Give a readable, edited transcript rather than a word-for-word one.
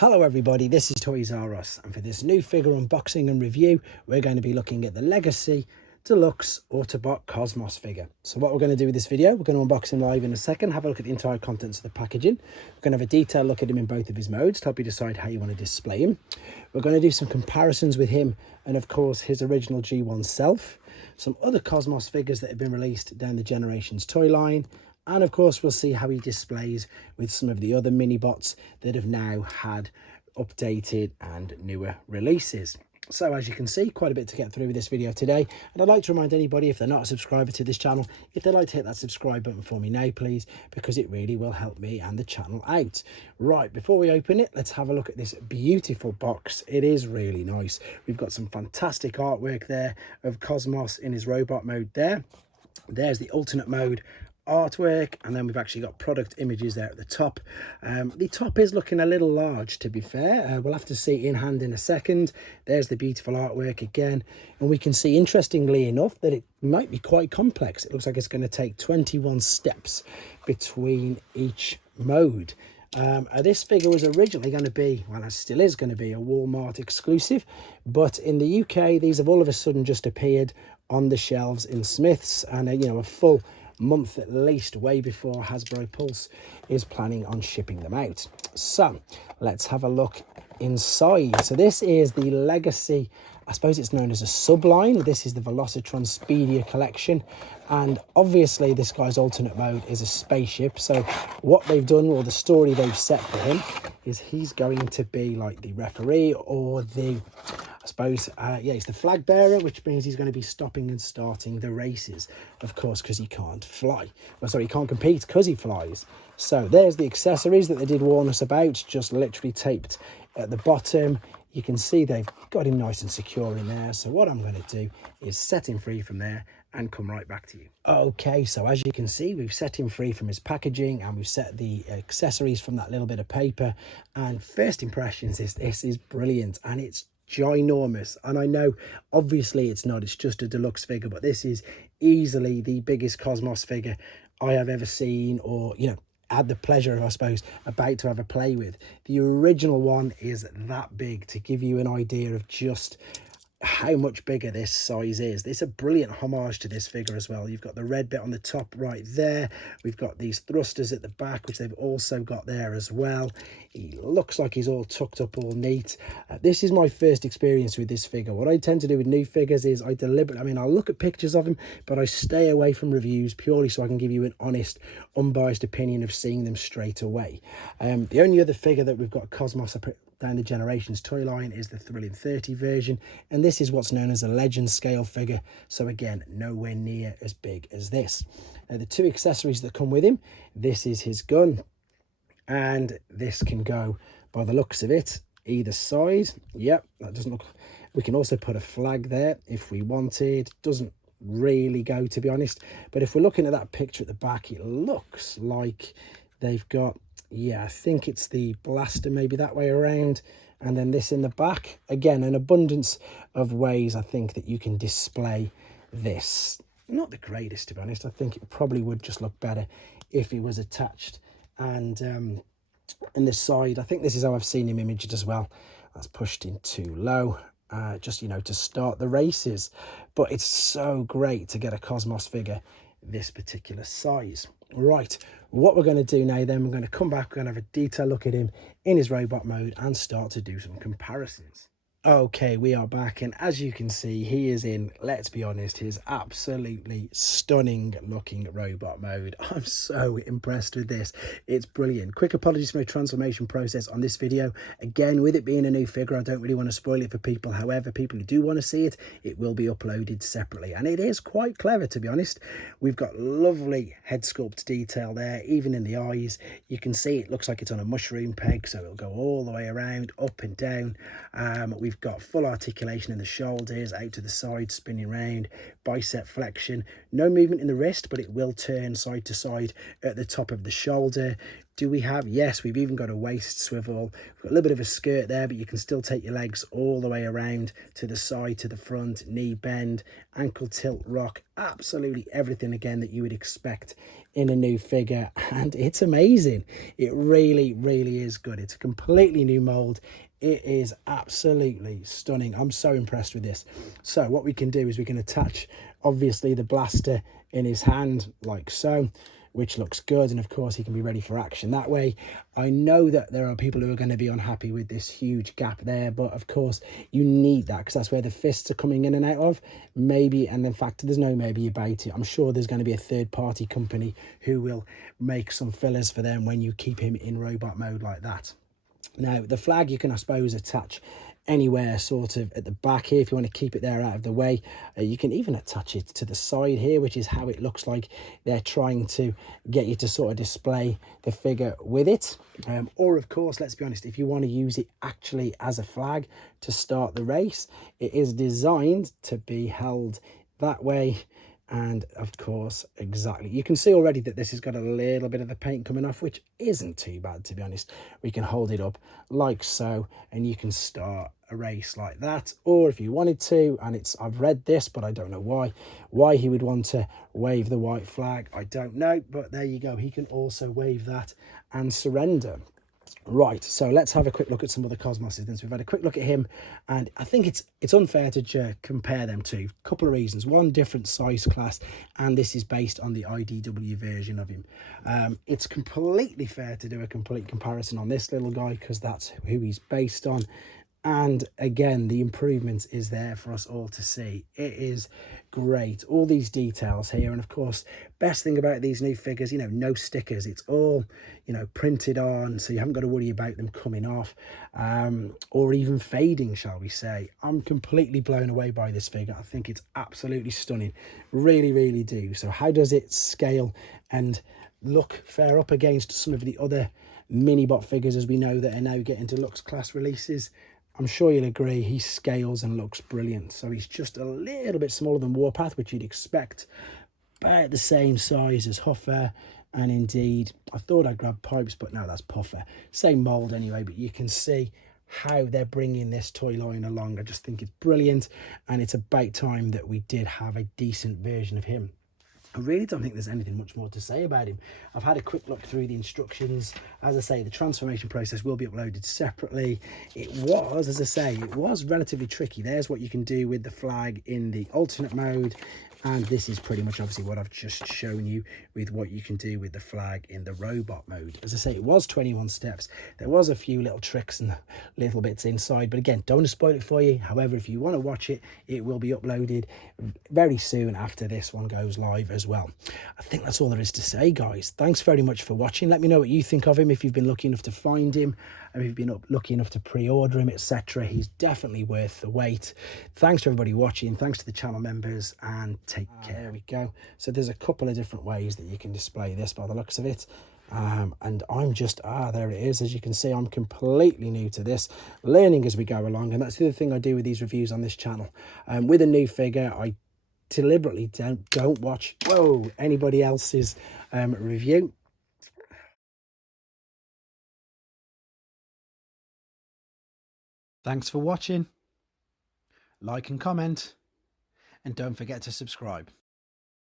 Hello everybody, this is Toys R Us, and for this new figure unboxing and review, we're going to be looking at the Legacy Deluxe Autobot Cosmos figure. So what we're going to do with this video, we're going to unbox him live in a second, have a look at the entire contents of the packaging. We're going to have a detailed look at him in both of his modes to help you decide how you want to display him. We're going to do some comparisons with him and of course his original G1 self, some other Cosmos figures that have been released down the Generations toy line, and of course, we'll see how he displays with some of the other mini-bots that have now had updated and newer releases. So as you can see, quite a bit to get through with this video today. And I'd like to remind anybody, if they're not a subscriber to this channel, if they'd like to hit that subscribe button for me now, please, because it really will help me and the channel out. Right, before we open it, let's have a look at this beautiful box. It is really nice. We've got some fantastic artwork there of Cosmos in his robot mode there. There's the alternate mode artwork, and then we've actually got product images there at the top. The top is looking a little large, to be fair. We'll have to see it in hand in a second. There's the beautiful artwork again, and we can see, interestingly enough, that it might be quite complex. It looks like it's going to take 21 steps between each mode. This figure was originally going to be, well, it still is going to be, a Walmart exclusive, but in the UK these have all of a sudden just appeared on the shelves in Smith's, and a full month at least, way before Hasbro Pulse is planning on shipping them out. So let's have a look inside. So this is the Legacy, I suppose it's known as a subline. This is the Velocitron Spedia collection, and obviously this guy's alternate mode is a spaceship. So what they've done, or the story they've set for him, is he's going to be like the referee, or the, I suppose, he's the flag bearer, which means he's going to be stopping and starting the races, of course, because he can't fly. Well, sorry, he can't compete because he flies. So there's the accessories that they did warn us about, just literally taped at the bottom. You can see they've got him nice and secure in there. So what I'm going to do is set him free from there and come right back to you. Okay, so as you can see, we've set him free from his packaging, and we've set the accessories from that little bit of paper. And first impressions is this is brilliant, and it's ginormous. And I know obviously it's not, it's just a deluxe figure, but this is easily the biggest Cosmos figure I have ever seen, or had the pleasure of, I suppose, about to have a play with. The original one is that big, to give you an idea of just how much bigger this size is. It's a brilliant homage to this figure as well. You've got the red bit on the top right there. We've got these thrusters at the back, which they've also got there as well. He looks like he's all tucked up, all neat. This is my first experience with this figure. What I tend to do with new figures is I deliberately, I'll look at pictures of them, but I stay away from reviews purely so I can give you an honest, unbiased opinion of seeing them straight away. The only other figure that we've got Cosmos down the Generations toy line is the Thrilling 30 version, and this is what's known as a legend scale figure, so again, nowhere near as big as this. Now, the two accessories that come with him, this is his gun, and this can go, by the looks of it, either side. Yep, that doesn't look, we can also put a flag there if we wanted. Doesn't really go, to be honest, but if we're looking at that picture at the back, it looks like they've got, I think it's the blaster maybe that way around, and then this in the back. Again, an abundance of ways I think that you can display this. Not the greatest, to be honest. I think it probably would just look better if it was attached. And in the side, I think this is how I've seen him imaged as well. That's pushed in too low, just to start the races. But it's so great to get a Cosmos figure this particular size. Right, what we're going to do now then, we're going to come back, we're going to have a detailed look at him in his robot mode and start to do some comparisons. Okay, we are back, and as you can see, he is in, let's be honest, his absolutely stunning looking robot mode. I'm so impressed with this. It's brilliant. Quick apologies for my transformation process on this video. Again, with it being a new figure, I don't really want to spoil it for people. However, people who do want to see it, it will be uploaded separately, and it is quite clever, to be honest. We've got lovely head sculpt detail there, even in the eyes. You can see it looks like it's on a mushroom peg, so it'll go all the way around, up and down. We've we've got full articulation in the shoulders, out to the side, spinning round, bicep flexion. No movement in the wrist, but it will turn side to side at the top of the shoulder. Do we have? Yes, we've even got a waist swivel. We've got a little bit of a skirt there, but you can still take your legs all the way around to the side, to the front, knee bend, ankle tilt rock, absolutely everything again that you would expect in a new figure. And it's amazing. It really, really is good. It's a completely new mold. It is absolutely stunning. I'm so impressed with this. So what we can do is we can attach, obviously, the blaster in his hand like so, which looks good, and of course he can be ready for action that way. I know that there are people who are going to be unhappy with this huge gap there, but of course you need that because that's where the fists are coming in and out of. Maybe, and in fact there's no maybe about it, I'm sure there's going to be a third-party company who will make some fillers for them when you keep him in robot mode like that. Now the flag you can, I suppose, attach anywhere sort of at the back here if you want to keep it there out of the way. You can even attach it to the side here, which is how it looks like they're trying to get you to sort of display the figure with it. Or of course, let's be honest, if you want to use it actually as a flag to start the race, it is designed to be held that way. And of course, exactly, you can see already that this has got a little bit of the paint coming off, which isn't too bad, to be honest. We can hold it up like so, and you can start a race like that. Or if you wanted to, and I've read this, but I don't know why he would want to wave the white flag, I don't know, but there you go. He can also wave that and surrender. Right, so let's have a quick look at some of the Cosmoses then. So we've had a quick look at him, and I think it's unfair to compare them two. A couple of reasons. One, different size class, and this is based on the IDW version of him. It's completely fair to do a complete comparison on this little guy because that's who he's based on. And again, the improvements is there for us all to see. It is great, all these details here. And of course, best thing about these new figures, you know, no stickers. It's all, you know, printed on, so you haven't got to worry about them coming off or even fading, shall we say. I'm completely blown away by this figure. I think it's absolutely stunning, really, really do. So how does it scale and look fair up against some of the other minibot figures, as we know, that are now getting deluxe class releases? I'm sure you'll agree he scales and looks brilliant. So he's just a little bit smaller than Warpath, which you'd expect, about the same size as Huffer. And indeed, I thought I'd grab Pipes, but no, that's Puffer. Same mold anyway, but you can see how they're bringing this toy line along. I just think it's brilliant, and it's about time that we did have a decent version of him. I really don't think there's anything much more to say about him. I've had a quick look through the instructions. As I say, the transformation process will be uploaded separately. It was, as I say, it was relatively tricky. There's what you can do with the flag in the alternate mode. And this is pretty much obviously what I've just shown you with what you can do with the flag in the robot mode. As I say, it was 21 steps. There was a few little tricks and little bits inside, but again, don't want to spoil it for you. However, if you want to watch it, it will be uploaded very soon after this one goes live as well. I think that's all there is to say, guys. Thanks very much for watching. Let me know what you think of him, if you've been lucky enough to find him, and if you've been lucky enough to pre-order him, etc. He's definitely worth the wait. Thanks to everybody watching. Thanks to the channel members, and take care. There we go. So there's a couple of different ways that you can display this by the looks of it. And I'm just, there it is. As you can see, I'm completely new to this, learning as we go along. And that's the other thing I do with these reviews on this channel. With a new figure, I deliberately don't watch anybody else's review. Thanks for watching. Like and comment, and don't forget to subscribe.